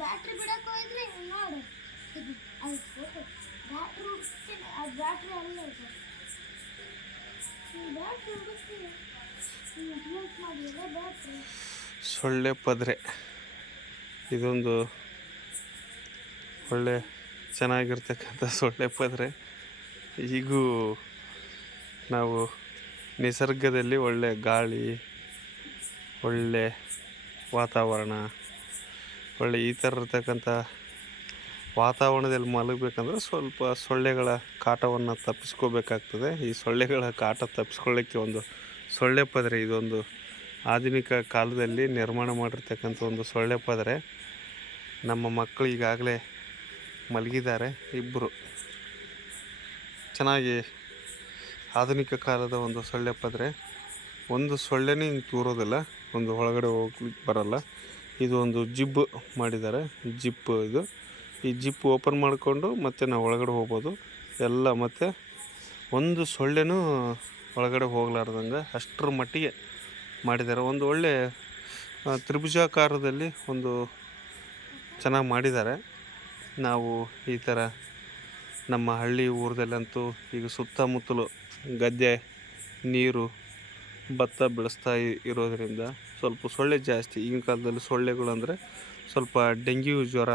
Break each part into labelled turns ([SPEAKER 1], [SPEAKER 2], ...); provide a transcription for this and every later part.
[SPEAKER 1] Battery ಬಿಡಕ್ಕೆ ಹೋಗಿದ್ರೆ ನೋಡು ಅದು ಬ್ಯಾಟ್ರಿ ಹುಡುಕ್ತೀನಿ ಆ ಬ್ಯಾಟ್ರಿ ಅಲ್ಲ ಬ್ಯಾಟ್ರಿ ಹುಡುಕ್ತೀನಿ ಯೂಸ್ ಮಾಡಿದ್ರೆ
[SPEAKER 2] ಸೊಳ್ಳೆ ಪದ್ರೆ. ಇದೊಂದು ಒಳ್ಳೆ ಚೆನ್ನಾಗಿರ್ತಕ್ಕಂಥ ಸೊಳ್ಳೆ ಪದ್ರೆ. ಈಗೂ ನಾವು ನಿಸರ್ಗದಲ್ಲಿ ಒಳ್ಳೆ ಗಾಳಿ, ಒಳ್ಳೆ ವಾತಾವರಣ. ಒಳ್ಳೆ ಈ ಥರ ಇರ್ತಕ್ಕಂಥ ವಾತಾವರಣದಲ್ಲಿ ಮಲಗಬೇಕಂದ್ರೆ ಸ್ವಲ್ಪ ಸೊಳ್ಳೆಗಳ ಕಾಟವನ್ನು ತಪ್ಪಿಸ್ಕೋಬೇಕಾಗ್ತದೆ. ಈ ಸೊಳ್ಳೆಗಳ ಕಾಟ ತಪ್ಪಿಸ್ಕೊಳ್ಳೋಕ್ಕೆ ಒಂದು ಸೊಳ್ಳೆ ಪದರೆ, ಇದೊಂದು ಆಧುನಿಕ ಕಾಲದಲ್ಲಿ ನಿರ್ಮಾಣ ಮಾಡಿರ್ತಕ್ಕಂಥ ಒಂದು ಸೊಳ್ಳೆ ಪದರೆ. ನಮ್ಮ ಮಕ್ಕಳು ಈಗಾಗಲೇ ಮಲಗಿದ್ದಾರೆ, ಇಬ್ಬರು. ಚೆನ್ನಾಗಿ ಆಧುನಿಕ ಕಾಲದ ಒಂದು ಸೊಳ್ಳೆ ಪದರೆ. ಒಂದು ಸೊಳ್ಳೆನೇ ಹಿಂಗೆ ತೂರೋದಿಲ್ಲ, ಒಂದು ಒಳಗಡೆ ಹೋಗ್ಲಿಕ್ಕೆ ಬರಲ್ಲ. ಇದು ಒಂದು ಜಿಬ್ ಮಾಡಿದ್ದಾರೆ. ಜಿಪ್ ಇದು. ಈ ಜಿಪ್ ಓಪನ್ ಮಾಡಿಕೊಂಡು ಮತ್ತೆ ನಾವು ಒಳಗಡೆ ಹೋಗ್ಬೋದು. ಎಲ್ಲ ಮತ್ತು ಒಂದು ಸೊಳ್ಳೆನೂ ಒಳಗಡೆ ಹೋಗಲಾರ್ದಂಗೆ ಅಷ್ಟರ ಮಟ್ಟಿಗೆ ಮಾಡಿದ್ದಾರೆ. ಒಂದು ಒಳ್ಳೆ ತ್ರಿಭುಜಾಕಾರದಲ್ಲಿ ಒಂದು ಚೆನ್ನಾಗಿ ಮಾಡಿದ್ದಾರೆ. ನಾವು ಈ ಥರ ನಮ್ಮ ಹಳ್ಳಿ ಊರದಲ್ಲಂತೂ ಈಗ ಸುತ್ತಮುತ್ತಲು ಗದ್ದೆ, ನೀರು ಭತ್ತ ಬೆಳೆಸ್ತಾ ಇರೋದರಿಂದ ಸ್ವಲ್ಪ ಸೊಳ್ಳೆ ಜಾಸ್ತಿ. ಈಗಿನ ಕಾಲದಲ್ಲಿ ಸೊಳ್ಳೆಗಳು ಅಂದರೆ ಸ್ವಲ್ಪ ಡೆಂಗ್ಯೂ ಜ್ವರ,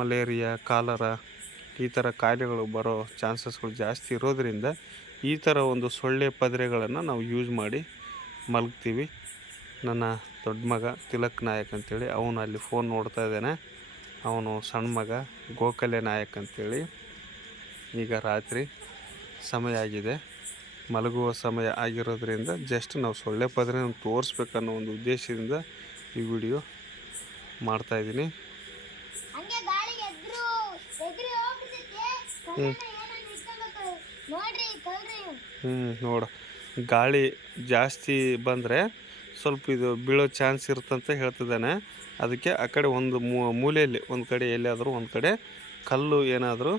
[SPEAKER 2] ಮಲೇರಿಯಾ, ಕಾಲರ ಈ ಥರ ಕಾಯಿಲೆಗಳು ಬರೋ ಚಾನ್ಸಸ್ಗಳು ಜಾಸ್ತಿ ಇರೋದರಿಂದ ಈ ಥರ ಒಂದು ಸೊಳ್ಳೆ ಪದರೆಗಳನ್ನು ನಾವು ಯೂಸ್ ಮಾಡಿ ಮಲಗ್ತೀವಿ. ನನ್ನ ದೊಡ್ಡ ಮಗ ತಿಲಕ್ ನಾಯಕ್ ಅಂತೇಳಿ, ಅವನು ಅಲ್ಲಿ ಫೋನ್ ನೋಡ್ತಾ ಇದ್ದಾನೆ. ಅವನು ಸಣ್ಣ ಮಗ ಗೋಖಲೆ ನಾಯಕ್ ಅಂತೇಳಿ. ಈಗ ರಾತ್ರಿ ಸಮಯ ಆಗಿದೆ. ಮಲಗುವ ಸಮಯ ಆಗಿರೋದ್ರಿಂದ ಜಸ್ಟ್ ನಾವು ಸೊಳ್ಳೆ ಪದ್ರೆ ತೋರಿಸ್ಬೇಕನ್ನೋ ಒಂದು ಉದ್ದೇಶದಿಂದ ಈ ವಿಡಿಯೋ ಮಾಡ್ತಾಯಿದ್ದೀನಿ
[SPEAKER 1] ಹ್ಞೂ
[SPEAKER 2] ಹ್ಞೂ ನೋಡ. ಗಾಳಿ ಜಾಸ್ತಿ ಬಂದರೆ ಸ್ವಲ್ಪ ಇದು ಬೀಳೋ ಚಾನ್ಸ್ ಇರುತ್ತಂತ ಹೇಳ್ತಿದ್ದಾನೆ. ಅದಕ್ಕೆ ಆ ಕಡೆ ಒಂದು ಮೂಲೆಯಲ್ಲಿ ಒಂದು ಕಡೆ ಎಲ್ಲಿಯಾದರೂ ಒಂದು ಕಡೆ ಕಲ್ಲು ಏನಾದರೂ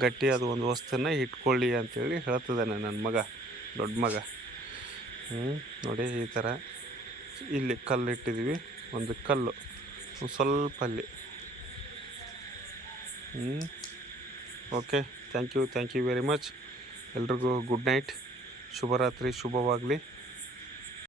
[SPEAKER 2] ಗಟ್ಟಿಯಾದ ಒಂದು ವಸ್ತುನ ಇಟ್ಕೊಳ್ಳಿ ಅಂತೇಳಿ ಹೇಳ್ತಿದ್ದಾನೆ ನನ್ನ ಮಗ. ದೊಡ್ಡ ಮಗ. ಹ್ಞೂ ನೋಡಿ ಈ ಥರ ಇಲ್ಲಿ ಕಲ್ಲು ಇಟ್ಟಿದ್ದೀವಿ ಒಂದು ಕಲ್ಲು. ಸ್ವಲ್ಪ ಅಲ್ಲಿ. ಹ್ಞೂ okay. Thank you thank you very much ಎಲ್ರಿಗೂ ಗುಡ್ ನೈಟ್ ಶುಭರಾತ್ರಿ, ಶುಭವಾಗಲಿ.